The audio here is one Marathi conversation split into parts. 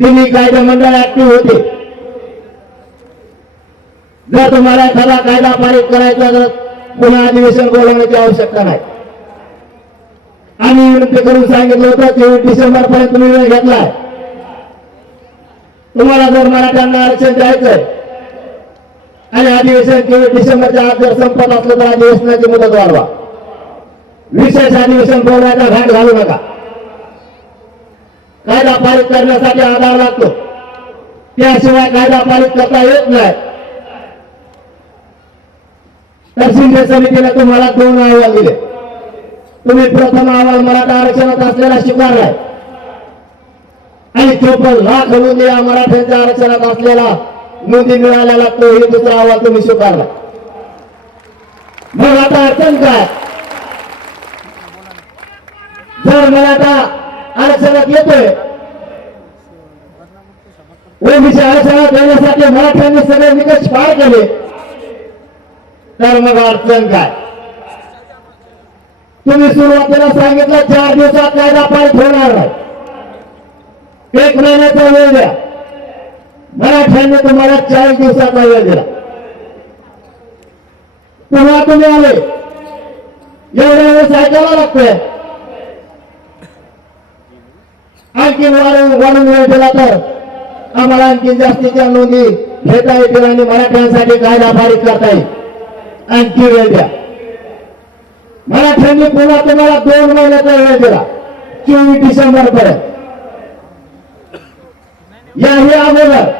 तिन्ही कायदा मंडळ ऍक्टिव्ह होते. जर तुम्हाला एखादा कायदा पारित करायचा तर पुन्हा अधिवेशन बोलवण्याची आवश्यकता नाही. आम्ही विनंती करून सांगितलं होतं तेवीस डिसेंबर पर्यंत तुम्ही वेळ घेतलाय तुम्हाला जर मराठ्यांना आरक्षण द्यायचंय आणि अधिवेशन तेवीस डिसेंबरच्या आत जर संपत असलं तर अधिवेशनाची मुदत वाढवा. विशेष अधिवेशन बोलवायचा घाट घालू नका. कायदा पारित करण्यासाठी आधार लागतो. त्याशिवाय कायदा पारित करता येत नाही. तर शिंदे समितीने तुम्हाला दोन अहवाल दिले. तुम्ही प्रथम अहवाल मराठा आरक्षणात असलेला स्वीकारलाय आणि चोपन्न लाख नोंदी या मराठ्यांच्या आरक्षणात असलेला नोंदी मिळालेला तोही दुसरा अहवाल तुम्ही स्वीकारला. मग आता अडचण काय? जर मराठा आरक्षणात येतोय. ओबीसी आरक्षणात येण्यासाठी मराठ्यांनी सगळे निकष पार केले. तर मग अडचण काय? तुम्ही सुरुवातीला सांगितलं चार दिवसात कायदा पारित होणार नाही. एक महिन्याचा वेळ द्या. मराठ्यांनी तुम्हाला चाळीस दिवसाचा वेळ दिला. पुन्हा तुम्ही आले. एवढ्या वेळेस ऐकायला लागतोय. आणखी वाढवून वाढून वेळ दिला तर आम्हाला आणखी जास्तीच्या नोंदी घेता येतील आणि मराठ्यांसाठी कायदा पारित करता येईल. आणखी वेळ द्या. मराठ्यांनी पुन्हा तुम्हाला दोन महिन्याचा वेळ दिला. चोवीस डिसेंबर पर्यंत याही अगोदर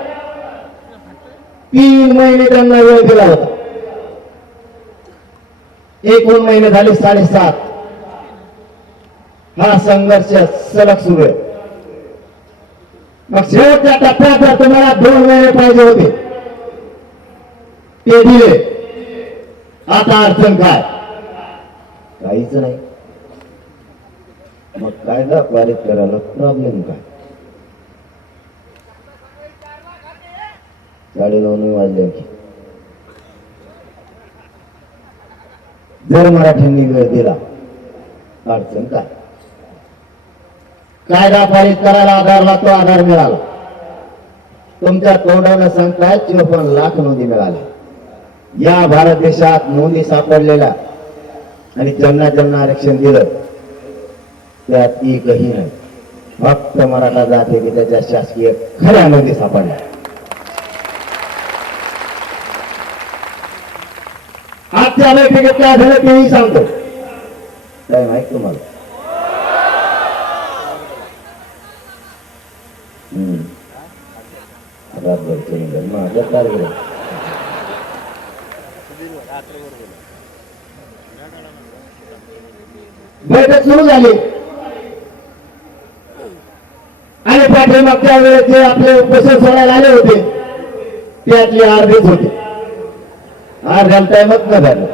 तीन महिने त्यांना वेळ दिला होता. एकूण महिने झाले साडेसात. हा संघर्ष सलग सुरू आहे. मग शेवटच्या टप्प्यात जर तुम्हाला दोन महिने पाहिजे होते ते दिले. आता अडचण काय? काहीच नाही. मग कायदा पारित करायला प्रॉब्लेम काय? साडेनऊ नाही वाजले की. जर मराठ्यांनी वेळ दिला अडचण काय? कायदा पारित करायला आधारला तो आधार मिळाला. तुमच्या तोंडानं सांगताय चोपन्न लाख नोंदी मिळाल्या. या भारत देशात नोंदी सापडलेल्या आणि ज्यांना ज्यांना आरक्षण दिलं त्यात एकही नाही. फक्त मराठा जाते की त्याच्या शासकीय खऱ्या नोंदी सापडल्या. आजच्या बैठकीत काय झालं तेही सांगतो. काय माहीत तुम्हाला हम्म. रातभर चेंबर. माझं टार्गेट आहे. बैठक सुरू झाली आणि पाठीमागच्या वेळेस जे उपोषण सोडायला आले होते. त्यातले अर्धेच होते. अर्ध्याला टायमच न झालं.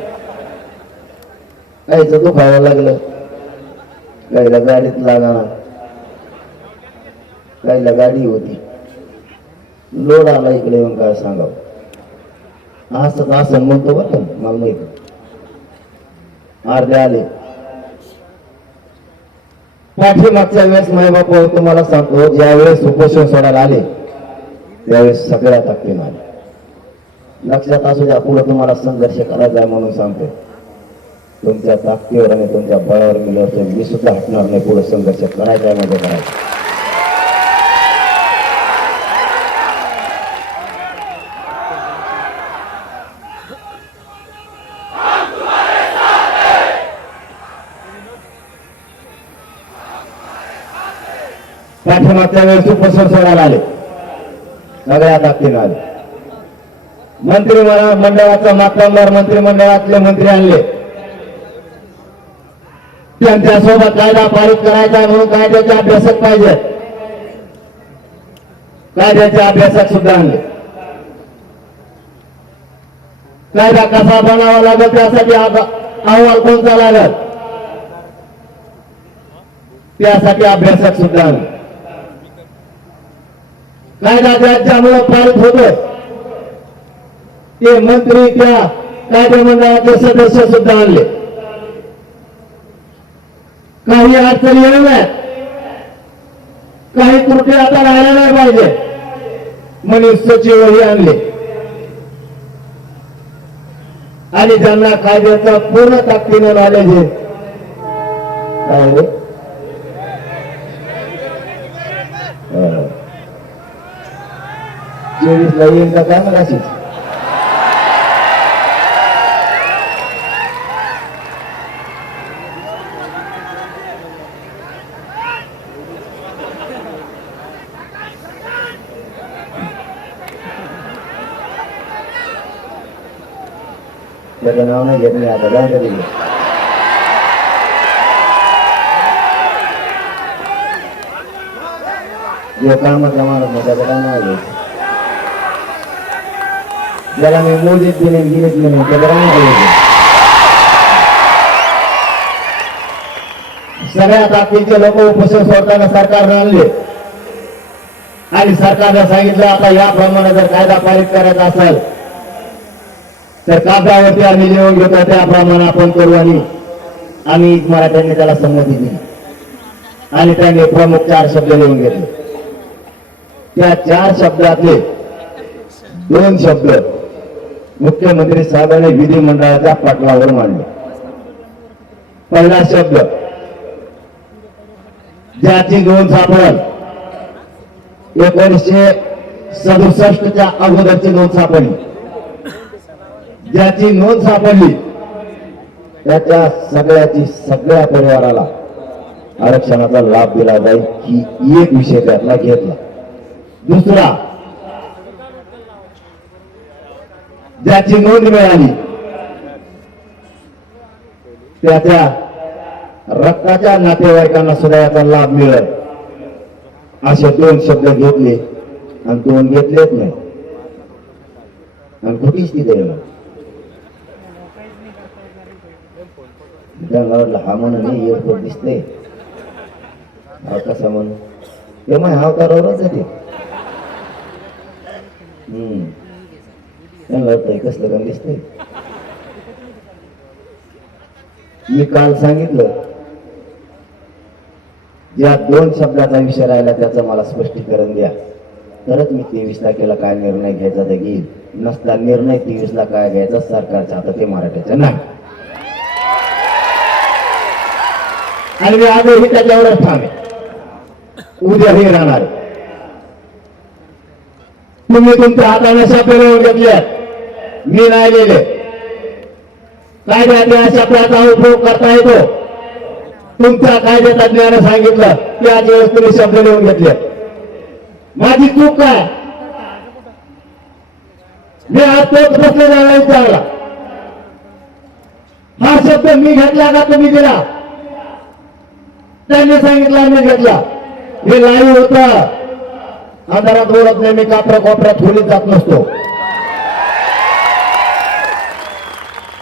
काहीच दुखायला लागलं. काहीला गाडीत लागणार काहीला गाडी होती. लोड आला इकडे येऊन काय सांगावं? असं असं म्हणतो बरं मला माहिती अर्धे आले. पाठीमागच्या वेळेस माय बापू तुम्हाला सांगतो ज्या वेळेस उपोषण सोडायला आले त्यावेळेस सगळ्या ताकदीनं आले. लक्षात असू द्या पुढे तुम्हाला संघर्ष करायचा आहे म्हणून सांगतो तुमच्या ताकदीवर आणि तुमच्या बळावर गेल्यावर मी सुद्धा हटणार नाही पुढे संघर्ष करायचा आहे माझ्या करायचा पाठीमागच्या वेळेस उपसर सोडायला आले. सगळ्या ताकदीनं आले मंत्री मंडळाचा मातंबर मंत्रिमंडळातले मंत्री आणले. त्यांच्यासोबत कायदा पारित करायचा म्हणून कायद्याचे अभ्यासक पाहिजे. कायद्याचे अभ्यासक सुद्धा आणले. कायदा कसा बनावा लागेल त्यासाठी अहवाल कोणता लागेल? त्यासाठी अभ्यासक सुद्धा आणले. कायदा ज्याच्यामुळे पारित होतो ते मंत्री त्या कायदेमंडळाचे सदस्य सुद्धा आणले. काही अडचणी येणार नाही. काही त्रुटी आता राहिल्या नाही पाहिजे. म्हणून सचिवही आणले. आणि ज्यांना कायद्याचं पूर्ण ताकदीनं नॉलेज आहे काय रे बरं. चोवीसला येईल का काय मग अशीच त्याचं नाव नाही घेत नाही आता काय तरी जे कामातला माणूस नाही त्याचं काय नाव घ्यायचं ज्याला मी मोजीत दिले गिरीत नाही त्याला सगळ्या ताकदीचे लोक उपोषण सोडताना सरकारनं आणले आणि सरकारनं सांगितलं आता याप्रमाणे जर कायदा पारित करायचा असेल तर कागदावरती आम्ही लिहून घेतो त्याप्रमाणे आपण करू आणि आम्ही मराठ्यांनी त्याला संमती दिली आणि त्यांनी प्रमुख चार शब्द लिहून घेतले त्या चार शब्दातले दोन शब्द मुख्यमंत्री साहेबांनी विधिमंडळाच्या पटलावर मांडले. पहिला शब्द ज्याची नोंद सापडल. एकोणीसशे सदुसष्टच्या अगोदरची नोंद सापडली. ज्याची नोंद सापडली त्याच्या सगळ्याची सगळ्या परिवाराला आरक्षणाचा लाभ दिला जाईल ही एक विषय त्यातला घेतला. दुसरा ज्याची नोंद मिळाली त्याच्या रक्ताच्या नातेवाईकांना सुद्धा याचा लाभ मिळत असे दोन शब्द घेतले आणि दोन घेतलेच नाही. आणि कुठेच ती द्यायला हा म्हणून नाही एअरपोर्ट दिसते. हा कसा म्हणून ते हा करावरच आहे ते. हम्म. वाटतंय कसलं काम दिसतंय मी काल सांगितलं ज्या दोन शब्दाचा विषय राहिला त्याचं मला स्पष्टीकरण द्या. तरच मी तेवीस तारखेला काय निर्णय घ्यायचा ते घेईल नसता निर्णय तेवीसला काय घ्यायचा सरकारच्या आता ते मराठ्याच्या नाही. आणि मी आजही त्याच्यावरच थांबे उद्याही राहणार तुम्ही तुमच्या हाताने सापे घेतल्यात. मी नाही लिहिले कायद्यात या शब्दाचा उपयोग करता येतो? तुमच्या कायद्या तज्ञाने सांगितलं की आज वेळेस तुम्ही शब्द लिहून घेतले. माझी चूक काय? मी आज तोच बसलेला विचारला. हा शब्द मी घेतला का तुम्ही दिला? त्यांनी सांगितलं मी घेतला. हे लाईव्ह होत. आधारात बोलत नाही मी कापऱ्या कोपऱ्यात खोलीत जात नसतो.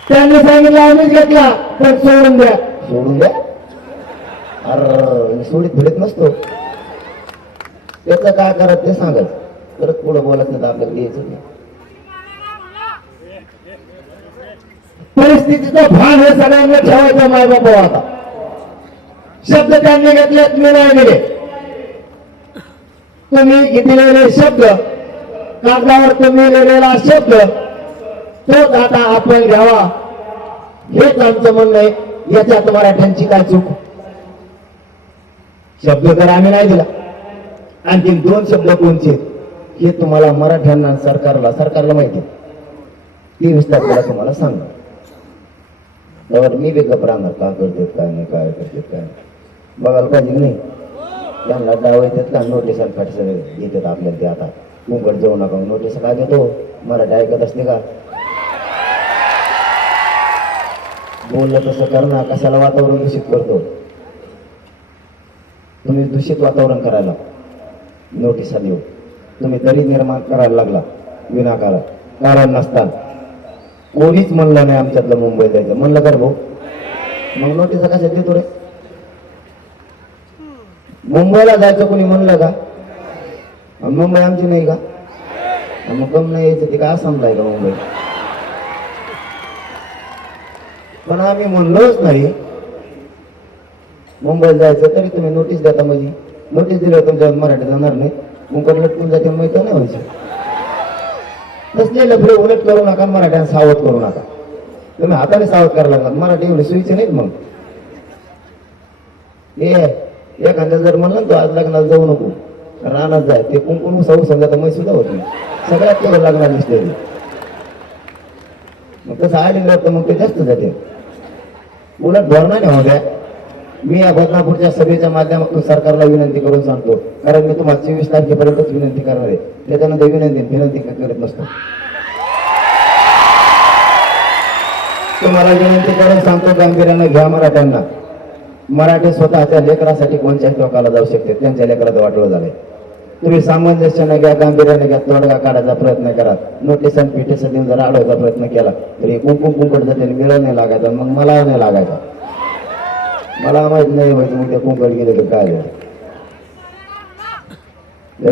त्यांनी सांगितलं आम्हीच घेतला. पण सोडून द्या. सोडून द्या? अरे सोडीत भिडत नसतो. त्याचं काय करत ते सांगत तर पुढे बोलत नाही तर आपल्याला द्यायचं नाही. परिस्थितीचं भान हे सगळ्यांना ठेवायचं माय बाबा आता. शब्द त्यांनी घेतलेत मी नाही गेले तुम्ही घेतलेले शब्द? कागदावर तुम्ही लिहिलेला शब्द तोच आता आपण घ्यावा. हेच आमचं म्हणणं आहे. याच्यात मराठ्यांची काय चूक? शब्द तर आम्ही नाही दिला. आणखी दोन शब्द कोणचे? हे तुम्हाला मराठ्यांना सरकारला सरकारला माहिती ते विस्तार तारखेला तुम्हाला सांगा त्यावर मी बी राहणार. का करतात काय नाही काय करतात काय नाही. बघायला पाहिजे की नाही? त्यांना डाव येतात का नोटीस आणि सगळे. येतात आपल्याला ते आता. मुंबईत जाऊ नका. नोटीस काय देतो? मराठी ऐकत असते का? बोललं तसं कर ना कशाला वातावरण दूषित करतो? तुम्ही दूषित वातावरण करायला नोटिसा देऊ हो. तुम्ही दरी निर्माण करायला लागला. विनाकारण. कारण नसताना. कोणीच म्हणलं नाही आमच्यातलं मुंबई जायचं. म्हणलं तर भाऊ. मग नोटिसा कशा देतो रे? मुंबईला जायचं कोणी म्हणलं का? मुंबई आमची नाही का? मग कम नाही यायचं. ते का समजाय का मुंबई पण आम्ही म्हणलोच नाही. मुंबईला जायचं तरी तुम्ही नोटीस देता म्हणजे. नोटीस दिलं तुमच्या मराठी जाणार नाही. कुंकड लटकून जाते माहिती नाही व्हायचं? तसले पुढे उलट करू नका मराठ्यांना सावध करू नका. तुम्ही हाताने सावध करायला लागला मराठी एवढे सोयीचे नाहीत मग. हे एखाद्या जर म्हणलं ना तो आज लग्नाला जाऊ नको रानात जाय ते कुंकुम साऊ समजा तर सुद्धा होत. नाही सगळ्यात केवळ लग्नात दिसलेली. मग तसं आलेलं तर मग ते जास्त जाते. उलट धोरणाने होत्या मी या बदनापूरच्या सभेच्या माध्यमातून सरकारला विनंती करून सांगतो. कारण मी तुम्हाला चोवीस तारखेपर्यंतच विनंती करणार आहे. त्याच्यानंतर विनंती विनंती करत नसतो. तुम्हाला विनंती करून सांगतो गांभीर्यानं घ्या मराठ्यांना. मराठी स्वतःच्या लेकरासाठी कोणत्याही टोकाला जाऊ शकते. त्यांच्या लेकराचं वाटलं झालंय. तुम्ही सामंजस्याने घ्या गांभीर्याने घ्या तोडगा काढायचा प्रयत्न करा. नोटीस आणि पिटिशन देऊन जर अडवायचा प्रयत्न केला तरी कुंकुम कुंकड जाते मिळत नाही लागायचा मग मला नाही लागायचा. मला माहीत नाही व्हायचं मग ते कुंकड गेले तर काय झालं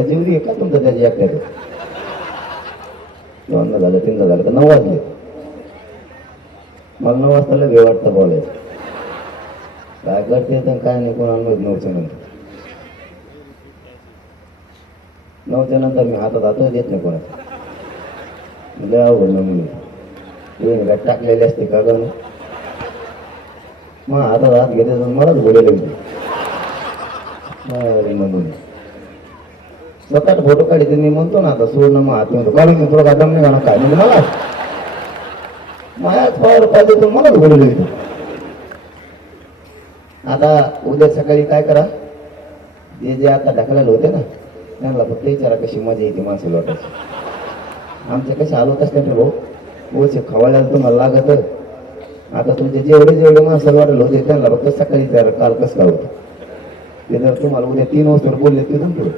जीवली का तुमचं त्याची एकट्याचं? दोनदा झालं तीनदा झालं तर नऊ वाजले. मला नऊ वाजता लगे वाटतं बोलायचं काय करते तर काय नाही कोणाला माहीत नव्हतं नंतर नंतर मी हातात हातच देत नाही कोणाचा म्हणजे अवघड नमुने येईन का टाकलेले असते का गण मग हातात हात घेते तर मलाच बोलायला होते अरे स्वतः फोटो काढायचे मी म्हणतो ना आता सोड मग हात म्हणतो काढून मी तुला काय नाही काय? म्हणजे मला. माझ्याच पावर पाहिजे तर मलाच बोलायला होते आता उद्या सकाळी काय करा? जे जे आता ढकलायला होते ना त्यांना फक्त विचारा कशी मजा येते माणसं लोटायची आमचे कसे आलो कसं काय भाऊ. ओचे खवायला तुम्हाला लागत. आता तुमचे जेवढे जेवढे माणसं वाढले होते त्यांना फक्त सकाळी विचारा काल कसं काय होतं? ते जर तुम्हाला उद्या तीन वाजता बोलले ते जमतो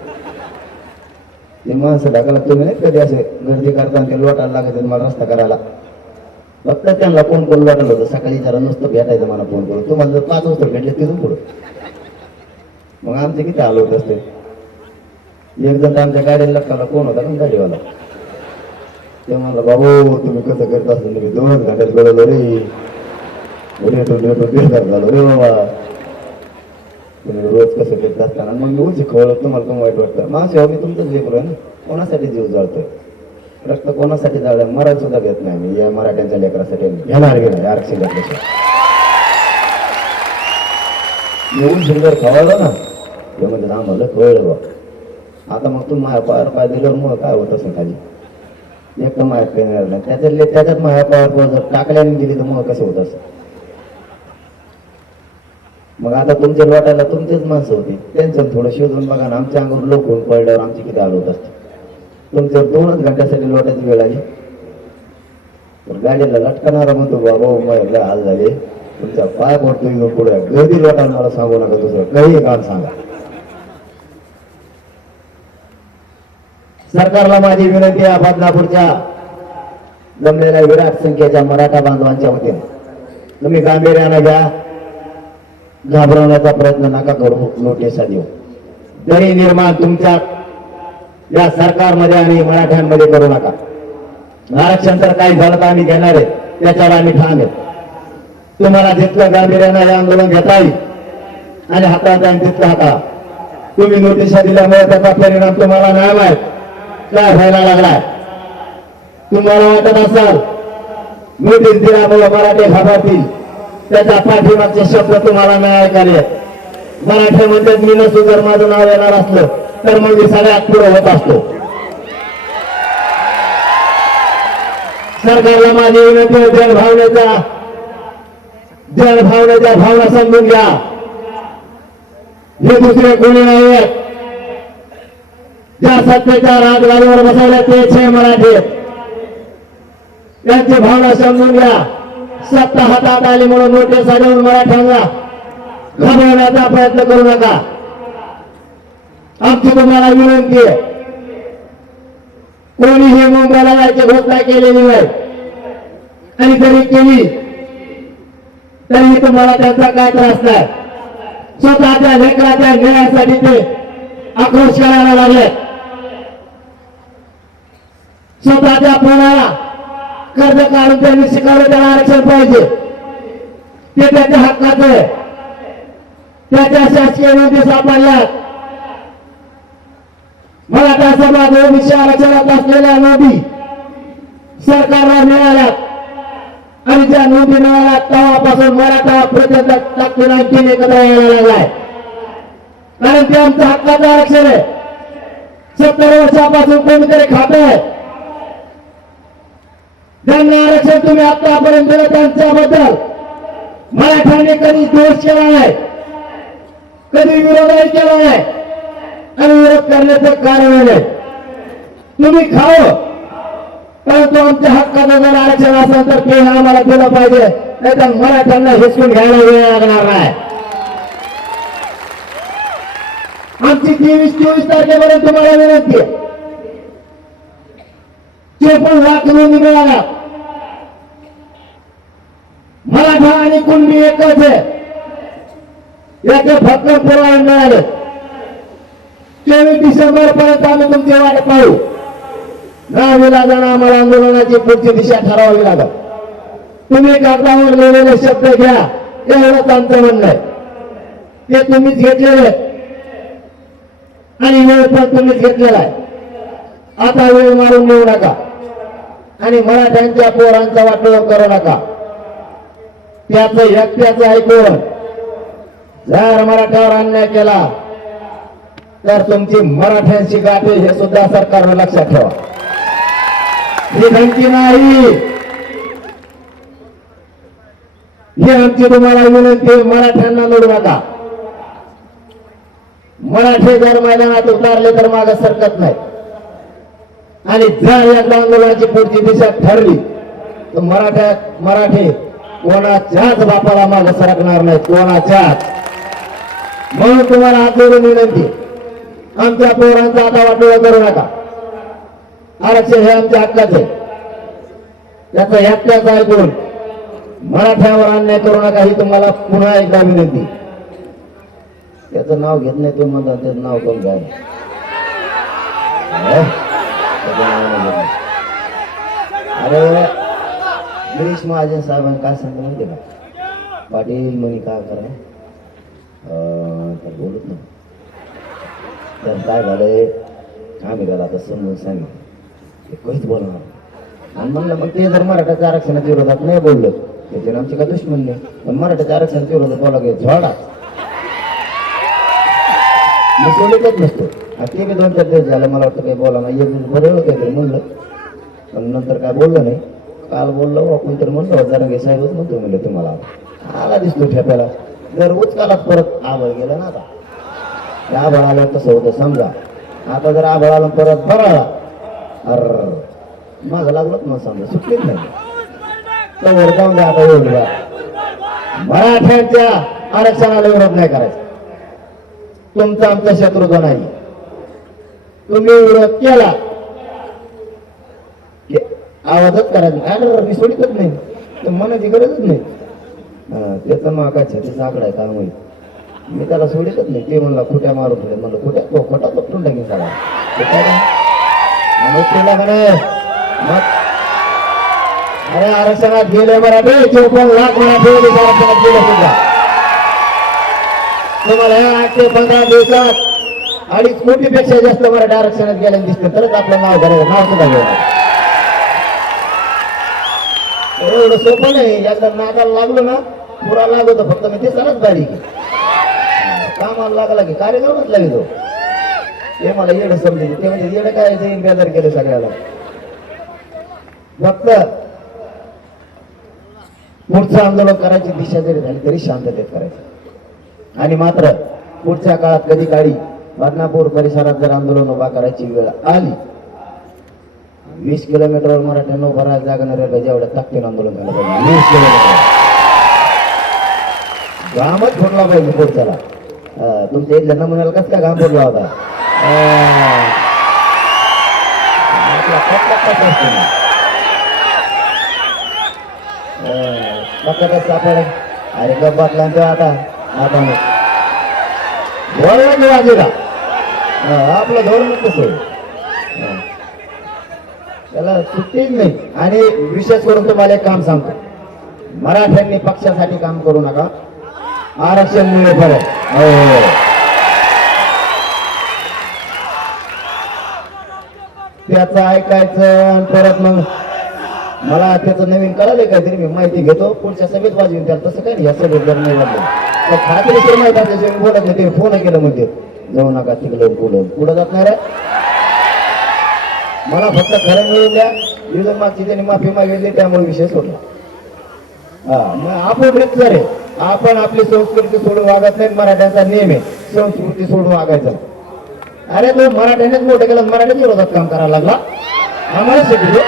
ते माणसं टाकायला तुम्ही नाही कधी असे गर्दी करताना ते लोटायला लागत मला रस्ता करायला. फक्त त्यांना फोन करून वाटलं होतं. सकाळी जरा नुसतं भेटायचं मला फोन करून. तुम्हाला जर पाच वाजता भेटले तिथून पुढं मग आमचे किती आलो होत असते एकदा आमच्या गाडीला लागताना कोण होता ना गाडीवाला. ते म्हणलं बाबू तुम्ही कसं करत असेल मी दोन घंट्यात गळवलो रे. रेटून रेटून बेकार झालो रे बाबा. तुम्ही रोज कसं करत असताना? मग मी उची खवळत तुम्हाला पण वाईट वाटतं. माझ्या मी तुमचंच लेकरू आहे ना? कोणासाठी जीव जाळतोय? प्रश्न कोणासाठी जाळलं? मराठी सुद्धा घेत नाही मी. या मराठ्यांच्या लेकरासाठी घेणार घेणार आरक्षण घेतल्याशिवाय. येऊन सुंदर खवळलं ना ते म्हणजे आम्हाला कळलं बा. आता मग तू महापावर पाय दिल्यावर मग काय होत असं खाली? एक तर नाही त्याच्यातले त्याच्यात महापावर जर टाकल्याने गेली तर मग कसं होत असं मग आता तुमच्या लोटायला तुमचेच माणसं होती. त्यांचं थोडं शोधून बघा ना आमच्या अंगावर लोक होऊन पडल्यावर आमची किती आलो होत असते तुमच्यावर दोनच घंट्यासाठी लोटायची वेळ आली. तर गाडीला लटकणारा म्हणतो बाबा माझ्या हाल झाले. तुमचा पाय पडतो इथून पुढे गर्दी लोटायला मला सांगू नका दुसरं. काही काम सांगा. सरकारला माझी विनंती आहे बदनापूरच्या जमलेल्या विराट संख्येच्या मराठा बांधवांच्या वतीने. तुम्ही गांभीर्यानं घ्या. घाबरवण्याचा प्रयत्न नका करू नोटिसा देऊ. दरी निर्माण तुमच्या या सरकारमध्ये आणि मराठ्यांमध्ये करू नका. आरक्षण तर काही झालं तर आम्ही घेणार आहे त्याच्यावर आम्ही ठाम आहे. तुम्हाला जितकं गांभीर्यानं हे आंदोलन घेता येईल आणि हातात आणि तितकं हाता तुम्ही नोटिसा दिल्यामुळे त्याचा परिणाम तुम्हाला नाही माहीत काय व्हायला लागलाय. तुम्हाला वाटत असाल मी नोटीस दिल्यामुळे मराठी घाबरतील त्याच्या पाठीमागचे शब्द तुम्हाला मिळाले ऐकाले मराठीमध्ये मी नसू जर माझं नाव येणार असलं तर मग मी सगळ्यात पुढे होत असतो. सरकारला माझी विनंती आहे जन भावनेचा जन भावनेच्या भावना समजून घ्या. हे दुसरे कोणी नाही आहेत ज्या सत्तेच्या राजगाडीवर बसवल्या तेच हे मराठी. त्यांची भावना समजून घ्या. सत्ता हातात आली म्हणून मोठे देऊन मराठ्यांना घाबरवण्याचा प्रयत्न करू नका. आमची तुम्हाला विनंती आहे. कोणीही मुंबईला जायची घोषणा केलेली नाही. आणि जरी केली तरी तुम्हाला त्यांचा काय त्रास नाही. स्वतःच्या लेकराच्या न्यायासाठी ते आक्रोश करायला लागले. स्वतःच्या पोराला कर्ज काढून त्यांनी शिकावलं त्याला आरक्षण पाहिजे. ते त्याच्या हक्काचं आहे. त्याच्या शासकीय नोंदी सापडल्यात. मराठा समाज ओबीसी आरक्षणात असलेल्या नोंदी सरकारला मिळाल्या आणि ज्या नोंदी मिळाल्या तेव्हापासून मराठा प्रजासत्ताक टाकून आणखीन एकत्र यायला लागलाय. कारण ते आमचं हक्काचं आरक्षण आहे. सत्तर वर्षापासून कोणीतरी खात आहे. ज्यांना आरक्षण तुम्ही आतापर्यंत दिलं त्यांच्याबद्दल मराठ्यांनी कधी दोष केला नाही कधी विरोधही केला नाही आणि विरोध करण्याचं कारण नाही तुम्ही खाओ परंतु आमच्या हक्काचा जर आरक्षण असेल तर ते आम्हाला दिलं पाहिजे नाही तर मराठ्यांना हिसकून घ्यायला वेळ लागणार नाही. आमची तेवीस चोवीस तारखेपर्यंत तुम्हाला विनंती आहे. ते पण नोंदी मिळाल्या मराठा आणि कुणबी एकच आहे. याचे फक्त पुरावे मिळाले चोवीस डिसेंबर पर्यंत आम्ही तुमची वाट पाहू. राहावी जाणं आम्हाला आंदोलनाची पुढची दिशा ठरवावी लागल. तुम्ही कागदावर लिहिलेले शब्द घ्या. एवढंच आमचं म्हणणं आहे. ते तुम्हीच घेतलेले आणि वेळ पण तुम्हीच घेतलेला आहे. आता वेळ मारून नेऊ नका. आणि मराठ्यांच्या पोरांचा वाटोळ करू नका. त्याचं एकट्याचं ऐकून जर मराठ्यावर अन्याय केला तर तुमची मराठ्यांची गाठी हे सुद्धा सरकारनं लक्षात ठेवा. ही धमकी नाही. ही आमची तुम्हाला विनंती मराठ्यांना लढू नका. मराठी जर मैदानात उतारले तर मागे सरकत नाही. आणि जर या आंदोलनाची पुढची दिशा ठरली. तर मराठा मराठी कोणाच्याच बापाला मागे सरकणार नाही कोणाच्याच. म्हणून तुम्हाला हात जोडून विनंती आमच्या पोरांचा आता वाटोळा करू नका. आरक्षण हे आमच्या हक्काचं आहे. त्याचा एकट्याचा ऐकून मराठ्यावर अन्याय करू नका ही तुम्हाला पुन्हा एकदा विनंती. त्याचं नाव घेत नाही तुम्हाला त्याचं नाव कोण काय अरे गिरीश महाजन साहेबांनी काय सांगतो माहिती का? पाटील म्हणे काय करा? तर बोलत ना तर काय झालंय? आम्ही त्याला आता समजून सांगितलं. ते काहीच बोलणार. आणि म्हणलं मग ते जर मराठाच्या आरक्षणाच्या विरोधात नाही बोललं त्याच्यावर आमची काय दुश्मन नाही. पण मराठाच्या आरक्षणाच्या विरोधात बोला की झोडा. मी सोडतच नसतो. आणि ते दोन चार दिवस झालं मला वाटतं काही बोला नाही. एक दिवस बरं काहीतरी म्हणलं. पण नंतर काय बोललं नाही. काल बोललो आपण तर म्हणलं जरा घे साहेबच म्हणतो म्हणलं तुम्हाला. आला दिसतो ठेप्याला. जर काला परत आबळ गेला ना आता. आबळ आलं तसं होतं समजा. आता जर आबळ आलं परत बरं अर मागं लागलंच मग समजा. सुटलीच नाही. तर जाऊन द्या आता एवढी मराठ्यांच्या आरक्षणाला विरोध नाही करायचा. तुमचा आमचा शत्रुत्व नाही. तुम्ही विरोध केला. आवाजच करायचा काय मी सोडितच नाही. तर मनाची गरजच नाही. हा, ते तर छत्तीस आकडा आहे काय मी त्याला सोडितच नाही. ते म्हणला खोट्या मारून ठेवले म्हणलं खोट्या? तो खोटा पकडून टाकीन त्याला. मग? अरे आरक्षणात गेले मराठी पण लाख मराठी आरक्षणात गेले सुद्धा. तुम्हाला या आठ ते पंधरा दिवसात अडीच कोटीपेक्षा जास्त मराठा आरक्षणात गेल्याने दिसतं. तरच आपलं नाव धरायचं. नाव सुद्धा एवढं सोपं नाही. याचा नादाला लागलो ना पुरा लागतो फक्त. मी ते सरच बारीक कामाला लागला की कार्यक्रमच लागतो. ते मला येडं समजायचे. ते म्हणजे येडं काय ते बेजार केलं सगळ्याला. फक्त पुढचं आंदोलन करायची दिशा जरी झाली तरी शांततेत करायचं. आणि मात्र पुढच्या काळात कधी काळी बदनापूर परिसरात जर आंदोलन उभा करायची वेळ आली वीस किलोमीटरवर मराठ्यांना उभा राहायला राहिलं जेवढ्या ताकदीनं आंदोलन झालं पाहिजे. वीस किलोमीटर. घामच फोडला पाहिजे पुढच्याला. तुमच्या इथल्या नमुन्याला कसं काय घाम फोडला होता? अं, आपला पटला पटला असतो ना. अं, पटकन सापड अरे गप बसला तो आता. आता नाही. का आपलं धोरण कसं आहे. त्याला सुट्टीच नाही आणि विशेष करून तुम्हाला एक काम सांगतो मराठ्यांनी पक्षासाठी काम करू नका आरक्षण मिळे हो. त्याचं ऐकायचं आणि परत मग मला त्याचं नवीन कळालं काहीतरी मी माहिती घेतो. पुढच्या सभेत वाजवीन त्याला. तसं काही नाही या सभेत जर नाही वाजलं. तर खात्रीशीर माहिती आहे बोलत नाही ते फोन केलं म्हणजे जाऊ नका तिकडं पुढं. पुढं जात नाही रे. मला फक्त खरं मिळून द्या. दिवस मागची त्यांनी माफी मागितली त्यामुळे विषय सोडला. हा मग आपण रित आपण आपली संस्कृती सोडून वागत नाही मराठ्यांचा नियम आहे. संस्कृती सोडून वागायचा. अरे तो मराठ्यानेच मोठं केलं मराठ्याच विरोधात काम करायला लागला. आम्हाला शिकलो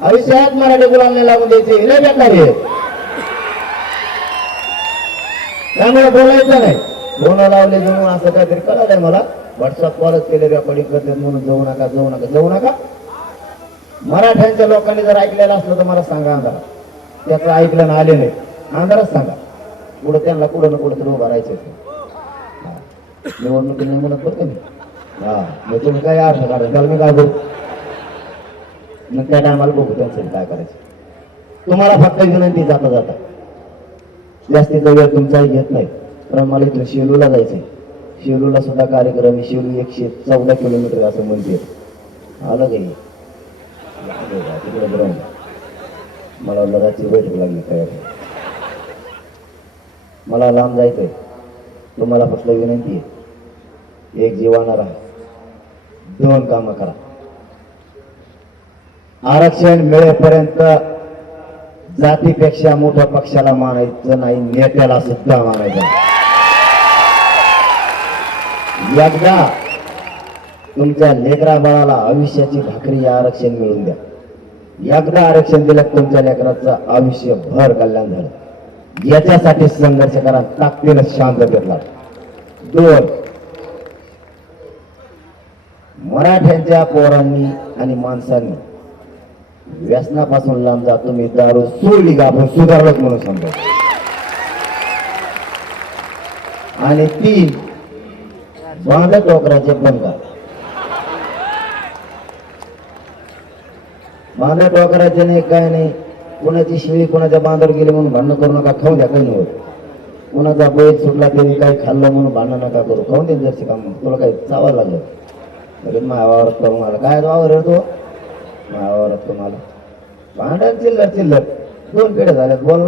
आयुष्यात मराठी गुलामने लागून द्यायचे नाही लय बेकार त्यामुळे बोलायचं नाही. बोला लावले जणू असं काहीतरी कळालंय मला. व्हॉट्सअप कॉलच केले रेकॉर्डिंग करते म्हणून जाऊ नका जाऊ नका जाऊ नका. मराठ्यांच्या लोकांनी जर ऐकलेलं असलं तर मला सांगा आंधारा त्याचं ऐकलं ना आले नाही. अंधारच सांगा. पुढं त्यांना कुठं ना कुठं तरी उभं राहायचं हा. नाही म्हणत होते मी? हा. मग तुम्ही काय अर्थ काढा त्याला मी काय बोलतो मग त्या टायमाला बघू त्यांचं काय करायचं. तुम्हाला फक्त विनंती जाता जाता. जास्तीचा वेळ तुमचाही घेत नाही. पण मला इथून शेलूला आहे शेलूला सुद्धा कार्यक्रम आहे. शेलू एकशे चौदा किलोमीटर असं म्हणते आलं काही तिकडे बरं मला लगाची बैठक लागली काय मला लांब जायचंय. तुम्हाला फक्त विनंती आहे. एक जीवाना राहा. दोन कामं करा. आरक्षण मिळेपर्यंत जातीपेक्षा मोठ्या पक्षाला मानायचं नाही नेत्याला सुद्धा मानायचं एकदा तुमच्या लेकरा बाळाला आयुष्याची भाकरी या आरक्षण मिळून द्या. एकदा आरक्षण दिलं तुमच्या लेकराचं आयुष्यभर कल्याण झालं. याच्यासाठी संघर्ष करा ताकदीनं शांत घेतला दोन मराठ्यांच्या पोरांनी आणि माणसांनी व्यसनापासून लांब जा तुम्ही दारू सोडली का आपण सुधारलोच म्हणून समजा आणि तीन बांध टोकराचे बंद करा बांधा टोकराचे नाही काय नाही. कोणाची शिळी कोणाच्या बांधावर गेली म्हणून भांडणं करू नका खाऊ द्या काही नाही होत कोणाचा बैल सुटला त्याने काही खाल्लं म्हणून भांडणं नका करू खाऊन दे जर्सी काम. तुला काही चावा लागलं. अरे माझ्या वावरात करून आला. काय वावर तो? वावरात तुम्हाला. भांडण चिल्लर चिल्लर. दोन पेढे झाल्यात. बोल